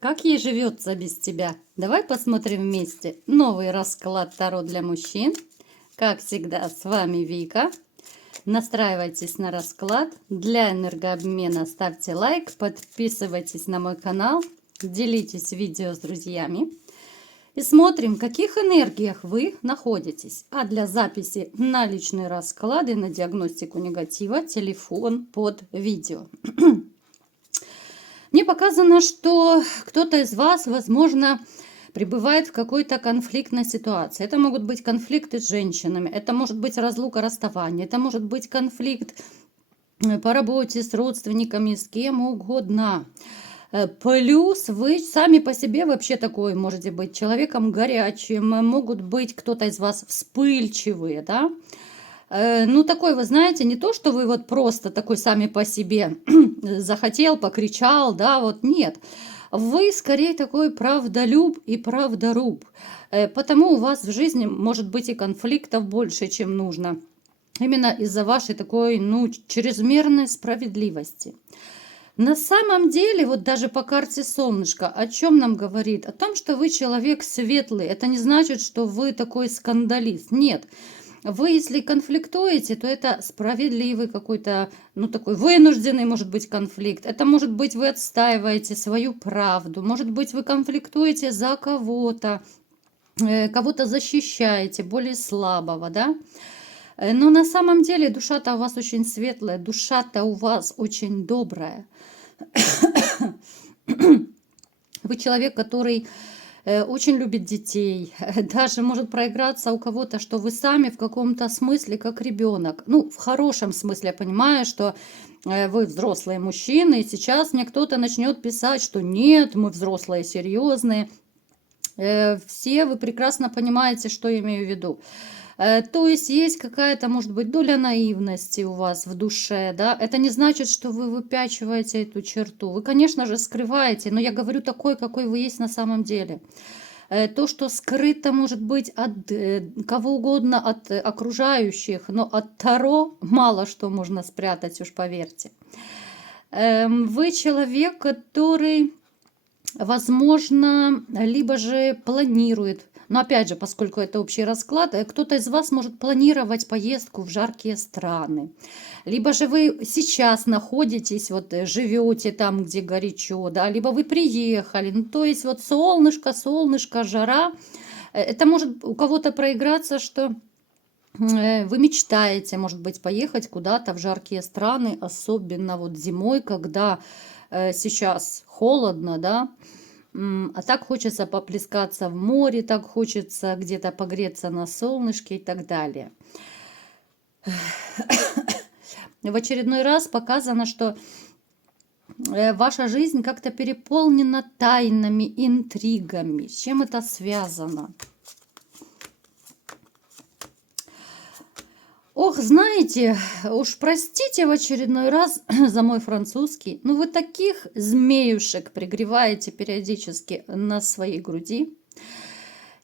Как ей живется без тебя? Давай посмотрим вместе новый расклад Таро для мужчин. Как всегда, с вами Вика. Настраивайтесь на расклад. Для энергообмена ставьте лайк, подписывайтесь на мой канал, делитесь видео с друзьями. И смотрим, в каких энергиях вы находитесь. А для записи на личные расклады, на диагностику негатива, телефон под видео. Мне показано, что кто-то из вас, возможно, пребывает в какой-то конфликтной ситуации. Это могут быть конфликты с женщинами, это может быть разлука, расставание, это может быть конфликт по работе с родственниками, с кем угодно. Плюс вы сами по себе вообще такой можете быть человеком горячим, могут быть кто-то из вас вспыльчивые, да. Ну, такой, вы знаете, не то, что вы вот просто такой сами по себе захотел, покричал, да, вот нет. Вы скорее такой правдолюб и правдоруб. Потому у вас в жизни может быть и конфликтов больше, чем нужно. Именно из-за вашей такой, ну, чрезмерной справедливости. На самом деле, вот даже по карте солнышко, о чем нам говорит? О том, что вы человек светлый. Это не значит, что вы такой скандалист. Нет. Вы, если конфликтуете, то это справедливый какой-то, ну, такой вынужденный, может быть, конфликт. Это может быть, вы отстаиваете свою правду. Может быть, вы конфликтуете за кого-то, кого-то защищаете, более слабого, да? Но на самом деле душа-то у вас очень светлая, душа-то у вас очень добрая. Вы человек, который очень любит детей, даже может проиграться у кого-то, что вы сами в каком-то смысле как ребенок. Ну, в хорошем смысле, я понимаю, что вы взрослые мужчины, и сейчас мне кто-то начнет писать, что нет, мы взрослые, серьезные. Все вы прекрасно понимаете, что я имею в виду. То есть есть какая-то, может быть, доля наивности у вас в душе, да, это не значит, что вы выпячиваете эту черту. Вы, конечно же, скрываете, но я говорю такой, какой вы есть на самом деле. То, что скрыто, может быть, от кого угодно, от окружающих, но от Таро мало что можно спрятать, уж поверьте. Вы человек, который, возможно, либо же планирует, но опять же, поскольку это общий расклад, кто-то из вас может планировать поездку в жаркие страны. Либо же вы сейчас находитесь, вот живете там, где горячо, да, либо вы приехали. Ну, то есть вот солнышко, солнышко, жара. Это может у кого-то проиграться, что вы мечтаете, может быть, поехать куда-то в жаркие страны, особенно вот зимой, когда сейчас холодно, да. А так хочется поплескаться в море, так хочется где-то погреться на солнышке и так далее. В очередной раз показано, что ваша жизнь как-то переполнена тайнами, интригами. С чем это связано? Ох, знаете, уж простите в очередной раз за мой французский, но вы таких змеюшек пригреваете периодически на своей груди.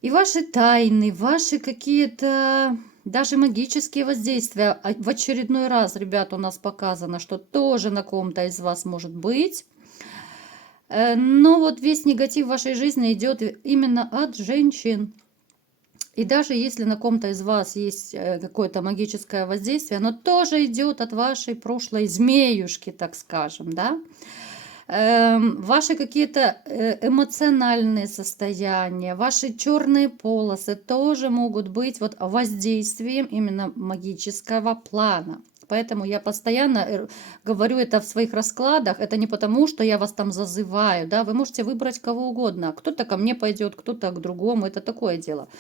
И ваши тайны, ваши какие-то даже магические воздействия. В очередной раз, ребят, у нас показано, что тоже на ком-то из вас может быть. Но вот весь негатив в вашей жизни идет именно от женщин. И даже если на ком-то из вас есть какое-то магическое воздействие, оно тоже идет от вашей прошлой змеюшки, так скажем, да. Ваши какие-то эмоциональные состояния, ваши черные полосы тоже могут быть вот воздействием именно магического плана. Поэтому я постоянно говорю это в своих раскладах. Это не потому, что я вас там зазываю, да. Вы можете выбрать кого угодно. Кто-то ко мне пойдет, кто-то к другому. Это такое дело.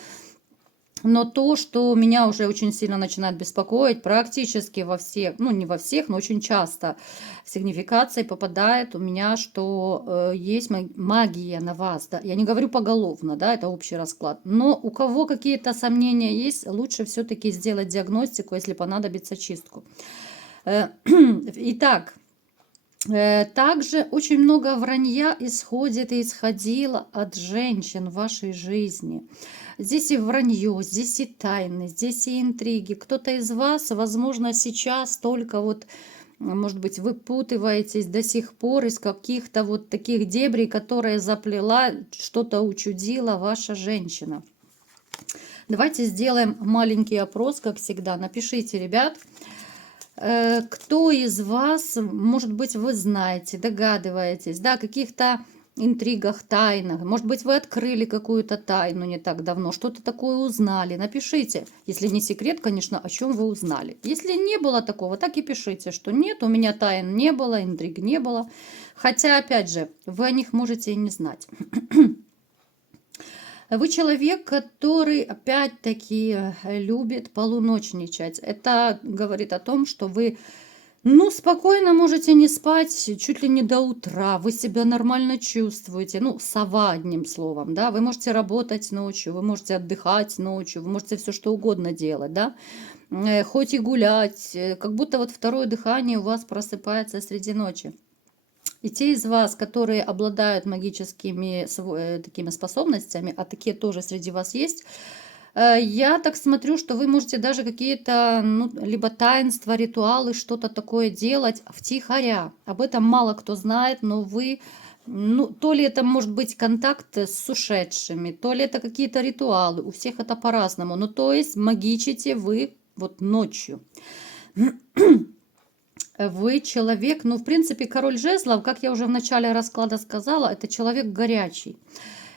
Но то, что меня уже очень сильно начинает беспокоить, практически во всех, ну не во всех, но очень часто в сигнификации попадает у меня, что есть магия на вас. Да? Я не говорю поголовно, да, это общий расклад. Но у кого какие-то сомнения есть, лучше все-таки сделать диагностику, если понадобится чистку. Итак, также очень много вранья исходит и исходило от женщин в вашей жизни. Здесь и вранье, здесь и тайны, здесь и интриги. Кто-то из вас, возможно, сейчас только вот может быть, выпутываетесь до сих пор из каких-то вот таких дебрей, которые заплела, что-то учудила ваша женщина. Давайте сделаем маленький опрос, как всегда. Напишите, ребят, кто из вас, может быть, вы знаете, догадываетесь, да, о каких-то интригах, тайнах. Может быть, вы открыли какую-то тайну не так давно, что-то такое узнали. Напишите, если не секрет, конечно, о чем вы узнали. Если не было такого, так и пишите, что нет, у меня тайн не было, интриг не было. Хотя, опять же, вы о них можете и не знать. Вы человек, который, опять-таки, любит полуночничать. Это говорит о том, что вы, ну, спокойно можете не спать чуть ли не до утра. Вы себя нормально чувствуете. Ну, сова, одним словом, да. Вы можете работать ночью, вы можете отдыхать ночью, вы можете все что угодно делать, да. Хоть и гулять. Как будто вот второе дыхание у вас просыпается среди ночи. И те из вас, которые обладают магическими такими способностями, а такие тоже среди вас есть, я так смотрю, что вы можете даже какие-то, ну, либо таинства, ритуалы, что-то такое делать втихаря. Об этом мало кто знает, но вы, ну, то ли это может быть контакт с ушедшими, то ли это какие-то ритуалы. У всех это по-разному. Ну, то есть магичите вы вот ночью. Вы человек, ну, в принципе, король жезлов, как я уже в начале расклада сказала, это человек горячий.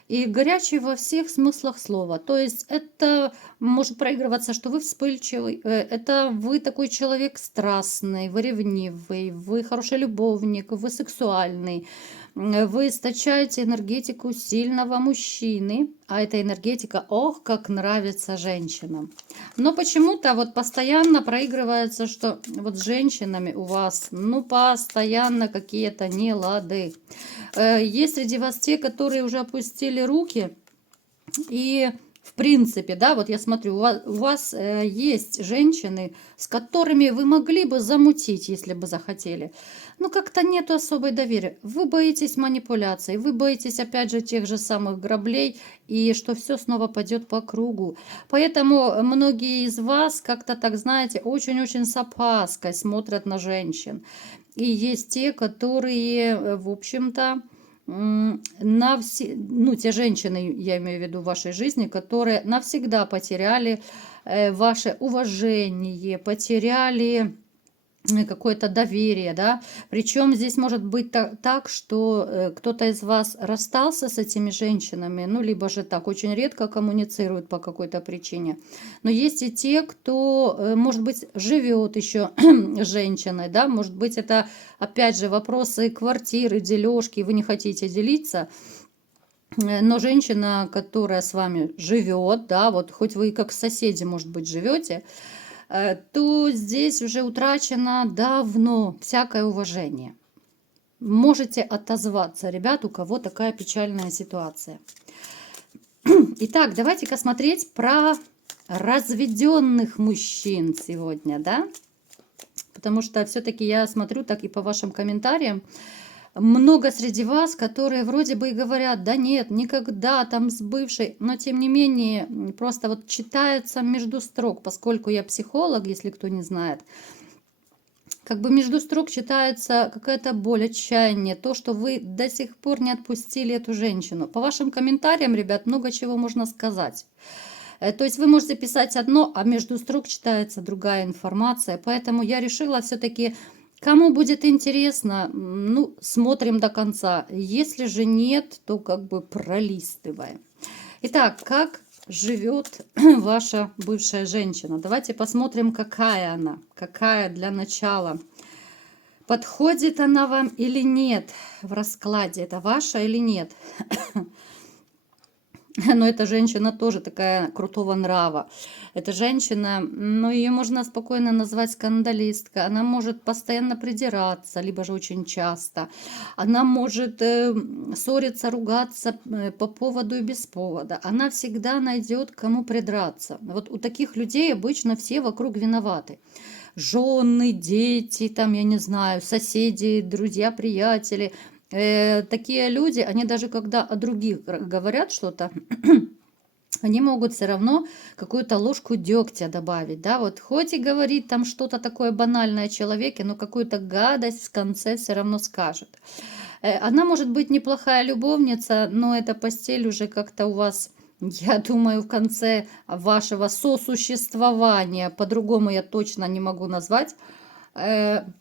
И горячий во всех смыслах слова. То есть это может проигрываться, что вы вспыльчивый, это вы такой человек страстный, вы ревнивый, вы хороший любовник, вы сексуальный, вы источаете энергетику сильного мужчины, а эта энергетика, ох, как нравится женщинам. Но почему-то вот постоянно проигрывается, что вот с женщинами у вас, ну, постоянно какие-то нелады. Есть среди вас те, которые уже опустили руки, и в принципе, да, вот я смотрю, у вас есть женщины, с которыми вы могли бы замутить, если бы захотели. Но как-то нету особой доверия. Вы боитесь манипуляций, вы боитесь, опять же, тех же самых граблей, и что все снова пойдет по кругу. Поэтому многие из вас как-то так, знаете, очень-очень с опаской смотрят на женщин. И есть те, которые, в общем-то, на все, ну, те женщины, я имею в виду в вашей жизни, которые навсегда потеряли ваше уважение, потеряли какое-то доверие, да. Причем здесь может быть так, что кто-то из вас расстался с этими женщинами, ну, либо же так, очень редко коммуницирует по какой-то причине. Но есть и те, кто, может быть, живет еще с женщиной, да, может быть, это, опять же, вопросы квартиры, дележки, вы не хотите делиться, но женщина, которая с вами живет, да, вот хоть вы как соседи, может быть, живете, то здесь уже утрачено давно всякое уважение. Можете отозваться, ребят, у кого такая печальная ситуация. Итак, давайте-ка смотреть про разведенных мужчин сегодня, да? Потому что все-таки я смотрю так и по вашим комментариям. Много среди вас, которые вроде бы и говорят, да нет, никогда там с бывшей, но тем не менее, просто вот читается между строк, поскольку я психолог, если кто не знает, как бы между строк читается какая-то боль, отчаяние, то, что вы до сих пор не отпустили эту женщину. По вашим комментариям, ребят, много чего можно сказать. То есть вы можете писать одно, а между строк читается другая информация, поэтому я решила все-таки... Кому будет интересно, ну, смотрим до конца. Если же нет, то как бы пролистываем. Итак, как живет ваша бывшая женщина? Давайте посмотрим, какая она, какая для начала. Подходит она вам или нет в раскладе? Это ваша или нет? Но эта женщина тоже такая крутого нрава. Эта женщина, ну, ее можно спокойно назвать скандалистка. Она может постоянно придираться, либо же очень часто. Она может ссориться, ругаться по поводу и без повода. Она всегда найдет, кому придраться. Вот у таких людей обычно все вокруг виноваты. Жены, дети, там, я не знаю, соседи, друзья, приятели. Такие люди, они даже когда о других говорят что-то, они могут все равно какую-то ложку дегтя добавить, да, вот хоть и говорит там что-то такое банальное о человеке, но какую-то гадость в конце все равно скажет. Она может быть неплохая любовница, но эта постель уже как-то у вас, я думаю, в конце вашего сосуществования, по-другому я точно не могу назвать,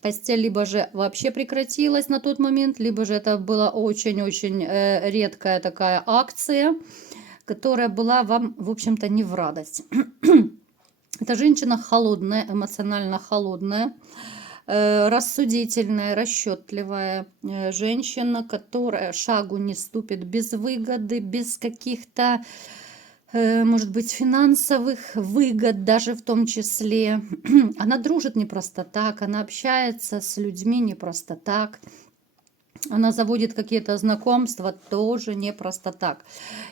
постель либо же вообще прекратилась на тот момент, либо же это была очень-очень редкая такая акция, которая была вам, в общем-то, не в радость. Эта женщина холодная, эмоционально холодная, рассудительная, расчетливая женщина, которая шагу не ступит без выгоды, без каких-то, может быть, финансовых выгод даже в том числе. Она дружит не просто так, она общается с людьми не просто так. Она заводит какие-то знакомства тоже не просто так.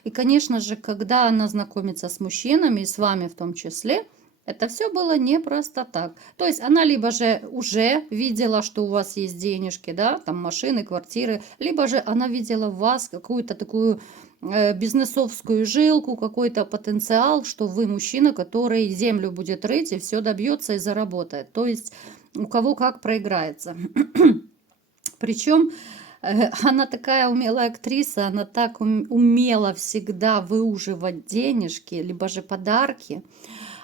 И, конечно же, когда она знакомится с мужчинами, и с вами в том числе, это все было не просто так. То есть она либо же уже видела, что у вас есть денежки, да, там машины, квартиры, либо же она видела в вас какую-то такую бизнесовскую жилку, какой-то потенциал, что вы мужчина, который землю будет рыть и все добьется и заработает. То есть у кого как проиграется. Причем она такая умелая актриса, она так умела всегда выуживать денежки, либо же подарки.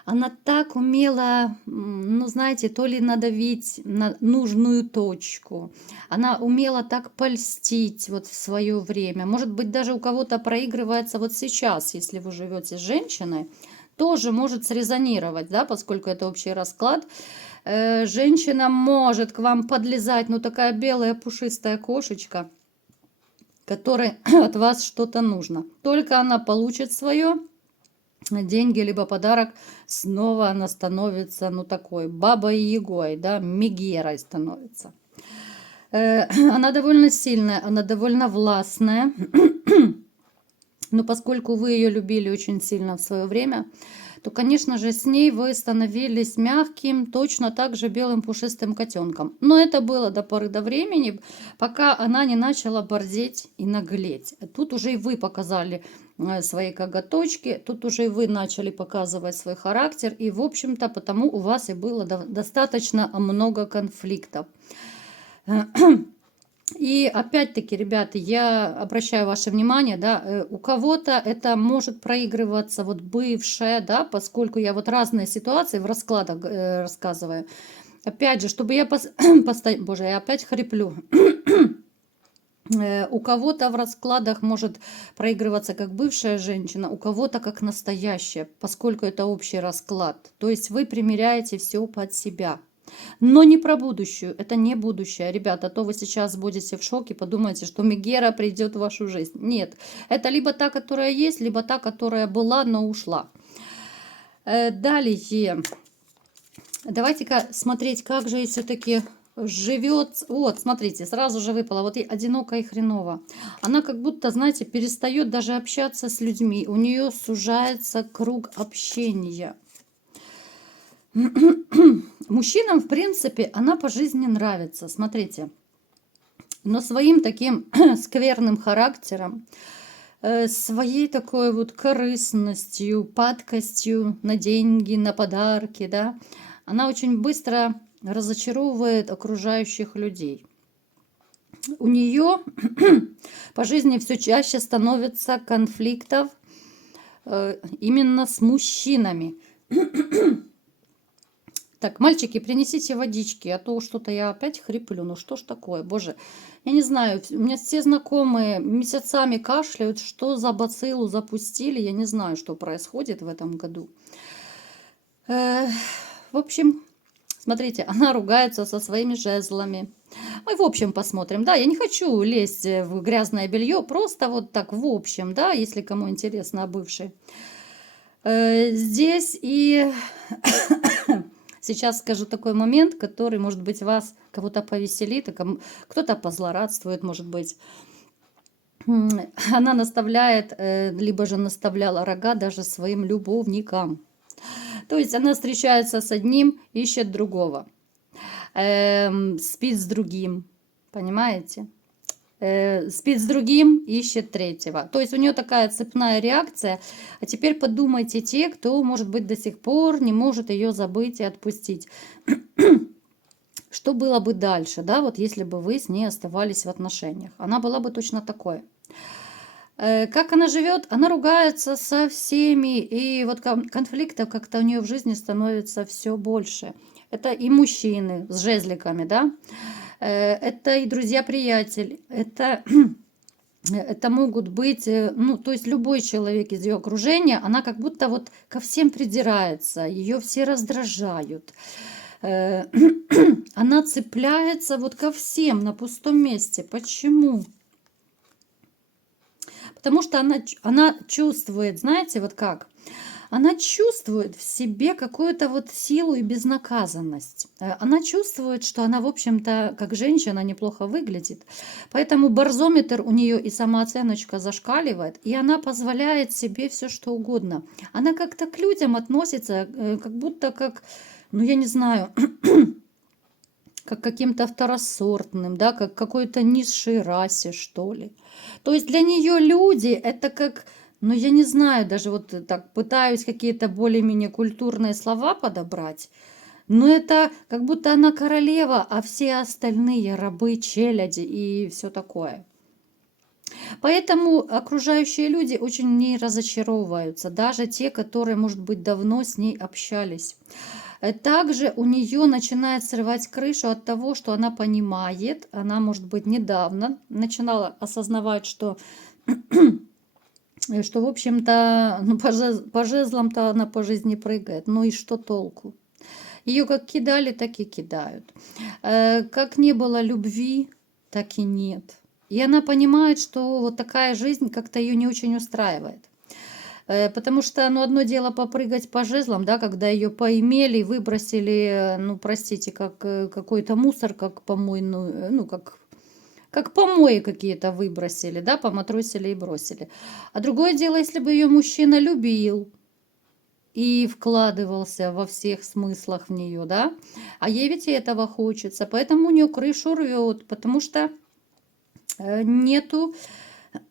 Она так умела, ну, знаете, то ли надавить на нужную точку. Она умела так польстить вот в свое время. Может быть, даже у кого-то проигрывается вот сейчас, если вы живете с женщиной, тоже может срезонировать, да, поскольку это общий расклад. Женщина может к вам подлезать, ну, такая белая пушистая кошечка, которой от вас что-то нужно. Только она получит свое, деньги либо подарок, снова она становится, ну, такой бабой-ягой, да, мегерой становится. Она довольно сильная, она довольно властная, но поскольку вы ее любили очень сильно в свое время, то, конечно же, с ней вы становились мягким, точно так же белым пушистым котенком. Но это было до поры до времени, пока она не начала борзеть и наглеть. Тут уже и вы показали свои коготочки, тут уже и вы начали показывать свой характер, и, в общем-то, потому у вас и было достаточно много конфликтов. И опять-таки, ребята, я обращаю ваше внимание, да, у кого-то это может проигрываться вот бывшее, да, поскольку я вот разные ситуации в раскладах рассказываю. Опять же, чтобы я постоянно... Боже, я опять хриплю. У кого-то в раскладах может проигрываться как бывшая женщина, у кого-то как настоящая, поскольку это общий расклад. То есть вы примеряете все под себя. Но не про будущую, это не будущее, ребята, а то вы сейчас будете в шоке, подумаете, что Мегера придет в вашу жизнь. Нет, это либо та, которая есть, либо та, которая была, но ушла. Далее, давайте-ка смотреть, как же все-таки живет. Вот, смотрите, сразу же выпала, вот и одиноко и хреново. Она как будто, знаете, перестает даже общаться с людьми, у нее сужается круг общения. Мужчинам, в принципе, она по жизни нравится, смотрите. Но своим таким скверным характером, своей такой вот корыстностью, падкостью на деньги, на подарки, да, она очень быстро разочаровывает окружающих людей. У нее по жизни все чаще становится конфликтов именно с мужчинами. Так, мальчики, принесите водички, а то что-то я опять хриплю. Ну что ж такое, боже. Я не знаю, у меня все знакомые месяцами кашляют, что за бациллу запустили. Я не знаю, что происходит в этом году. В общем, смотрите, она ругается со своими жезлами. Мы в общем посмотрим, да, я не хочу лезть в грязное белье, просто вот так в общем, да, если кому интересно о бывшей. Здесь и... Сейчас скажу такой момент, который, может быть, вас кого-то повеселит, а кто-то позлорадствует, может быть. Она наставляет, либо же наставляла рога даже своим любовникам. То есть она встречается с одним, ищет другого, спит с другим, понимаете? спит с другим, ищет третьего. То есть у нее такая цепная реакция. А теперь подумайте те, кто, может быть, до сих пор не может ее забыть и отпустить. Что было бы дальше, да, вот если бы вы с ней оставались в отношениях? Она была бы точно такой. Как она живет? Она ругается со всеми, и вот конфликтов как-то у нее в жизни становится все больше. Это и мужчины с жезликами, да, это и друзья-приятель, это могут быть, ну, то есть любой человек из ее окружения, она как будто вот ко всем придирается, ее все раздражают. Она цепляется вот ко всем на пустом месте. Почему? Потому что она чувствует, знаете, вот как? Она чувствует в себе какую-то вот силу и безнаказанность. Она чувствует, что она, в общем-то, как женщина неплохо выглядит. Поэтому барзометр у нее и самооценочка зашкаливает, и она позволяет себе все, что угодно. Она как-то к людям относится, как будто как, ну я не знаю, как каким-то второсортным, да, как какой-то низшей расе, что ли. То есть для нее люди это как, ну я не знаю, даже вот так пытаюсь какие-то более-менее культурные слова подобрать, но это как будто она королева, а все остальные рабы, челяди и все такое. Поэтому окружающие люди очень в ней разочаровываются, даже те, которые, может быть, давно с ней общались. Также у нее начинает срывать крышу от того, что она понимает, она, может быть, недавно начинала осознавать, что в общем-то, ну, по жезлам-то она по жизни прыгает. Ну и что толку? Ее как кидали, так и кидают. Как не было любви, так и нет. И она понимает, что вот такая жизнь как-то ее не очень устраивает. Потому что, ну, одно дело попрыгать по жезлам, да, когда ее поимели, выбросили, ну, простите, как какой-то мусор, как помойную, ну, как помои какие-то выбросили, да, поматросили и бросили. А другое дело, если бы ее мужчина любил и вкладывался во всех смыслах в нее, да, а ей ведь и этого хочется, поэтому у нее крышу рвет, потому что нету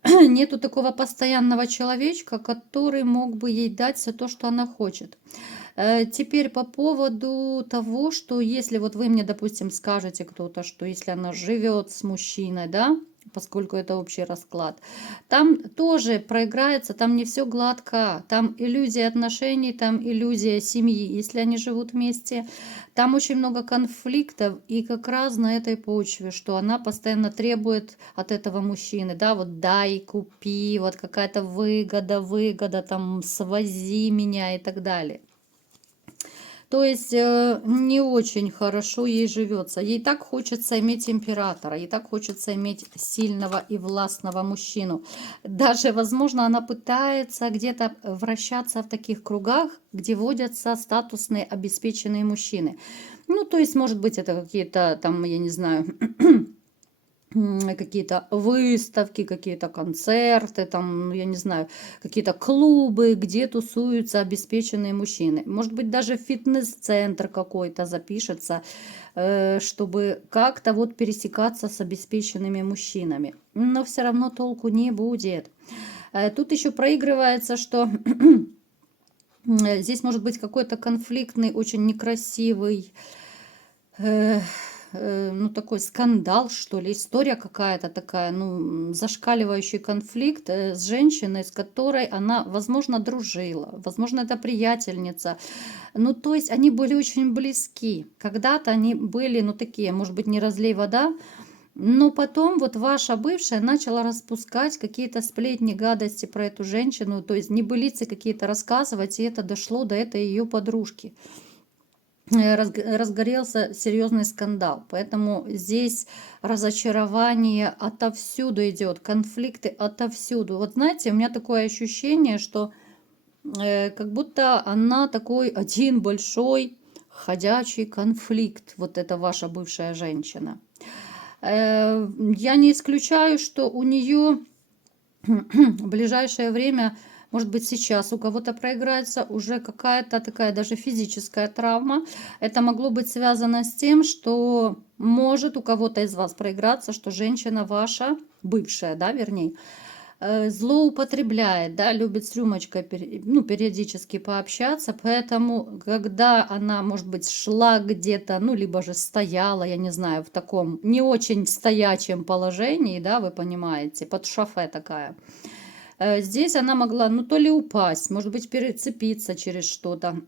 нету такого постоянного человечка, который мог бы ей дать все то, что она хочет. Теперь по поводу того, что если вот вы мне, допустим, скажете кто-то, что если она живет с мужчиной, да, поскольку это общий расклад, там тоже проиграется, там не все гладко, там иллюзия отношений, там иллюзия семьи, если они живут вместе, там очень много конфликтов, и как раз на этой почве, что она постоянно требует от этого мужчины, да, вот дай, купи, вот какая-то выгода, там, свози меня и так далее. То есть не очень хорошо ей живется. Ей так хочется иметь императора, ей так хочется иметь сильного и властного мужчину. Даже, возможно, она пытается где-то вращаться в таких кругах, где водятся статусные обеспеченные мужчины. Ну, то есть, может быть, это какие-то там, я не знаю, какие-то выставки, какие-то концерты, там, ну, я не знаю, какие-то клубы, где тусуются обеспеченные мужчины. Может быть, даже фитнес-центр какой-то запишется, чтобы как-то вот пересекаться с обеспеченными мужчинами. Но все равно толку не будет. Тут еще проигрывается, что здесь может быть какой-то конфликтный, очень некрасивый, ну, такой скандал, что ли, история какая-то такая, ну, зашкаливающий конфликт с женщиной, с которой она, возможно, дружила, возможно, это приятельница. Ну, то есть они были очень близки. Когда-то они были, ну, такие, может быть, не разлей вода, но потом вот ваша бывшая начала распускать какие-то сплетни, гадости про эту женщину, то есть небылицы какие-то рассказывать, и это дошло до этой ее подружки. Разгорелся серьезный скандал. Поэтому здесь разочарование отовсюду идет, конфликты отовсюду. Вот знаете, у меня такое ощущение, что как будто она такой один большой ходячий конфликт, вот эта ваша бывшая женщина. Я не исключаю, что у нее в ближайшее время Может быть, сейчас у кого-то проиграется уже какая-то такая даже физическая травма. Это могло быть связано с тем, что может у кого-то из вас проиграться, что женщина ваша, бывшая, да, вернее, злоупотребляет, да, любит с рюмочкой ну, периодически пообщаться, поэтому, когда она, может быть, шла где-то, ну, либо же стояла, я не знаю, в таком не очень стоячем положении, да, вы понимаете, под шофе такая, здесь она могла, ну, то ли упасть, может быть, перецепиться через что-то.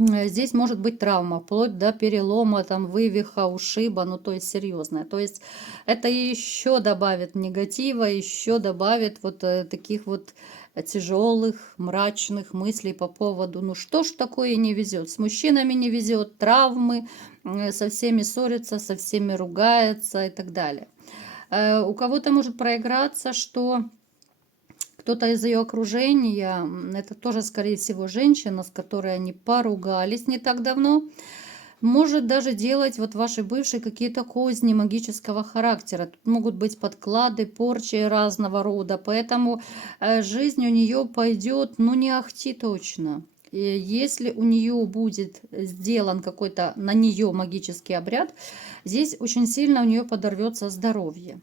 Здесь может быть травма, вплоть до перелома, там, вывиха, ушиба, ну, то есть серьезная. То есть это еще добавит негатива, еще добавит вот таких вот тяжелых, мрачных мыслей по поводу, ну, что ж такое не везет. С мужчинами не везет, травмы, со всеми ссорится, со всеми ругается и так далее. У кого-то может проиграться, что кто-то из ее окружения, это тоже, скорее всего, женщина, с которой они поругались не так давно, может даже делать вот ваши бывшие какие-то козни магического характера. Тут могут быть подклады, порчи разного рода, поэтому жизнь у нее пойдет, ну не ахти точно. И если у нее будет сделан какой-то на нее магический обряд, здесь очень сильно у нее подорвется здоровье.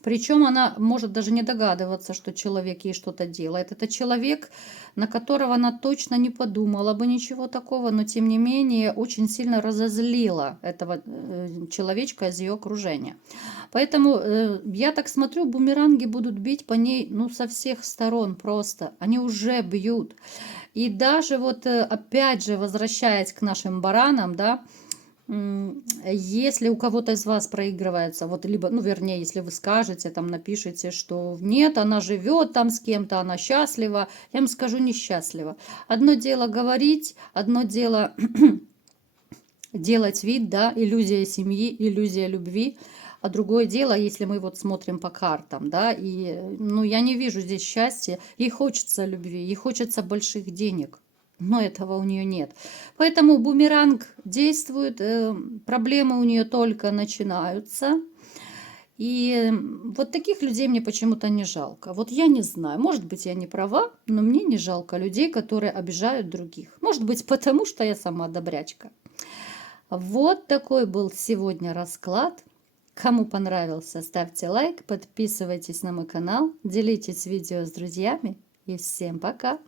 Причем она может даже не догадываться, что человек ей что-то делает. Это человек, на которого она точно не подумала бы ничего такого, но тем не менее очень сильно разозлила этого человечка из ее окружения. Поэтому я так смотрю, бумеранги будут бить по ней, ну, со всех сторон просто. Они уже бьют. И даже вот опять же, возвращаясь к нашим баранам, да, если у кого-то из вас проигрывается, вот либо, ну, вернее, если вы скажете, там, напишите, что нет, она живет там с кем-то, она счастлива, я вам скажу, несчастлива. Одно дело говорить, одно дело делать вид, да, иллюзия семьи, иллюзия любви, а другое дело, если мы вот смотрим по картам, да, и, ну, я не вижу здесь счастья, ей хочется любви, ей хочется больших денег, но этого у нее нет. Поэтому бумеранг действует, проблемы у нее только начинаются. И вот таких людей мне почему-то не жалко. Вот я не знаю, может быть, я не права, но мне не жалко людей, которые обижают других. Может быть, потому что я сама добрячка. Вот такой был сегодня расклад. Кому понравился, ставьте лайк, подписывайтесь на мой канал, делитесь видео с друзьями и всем пока!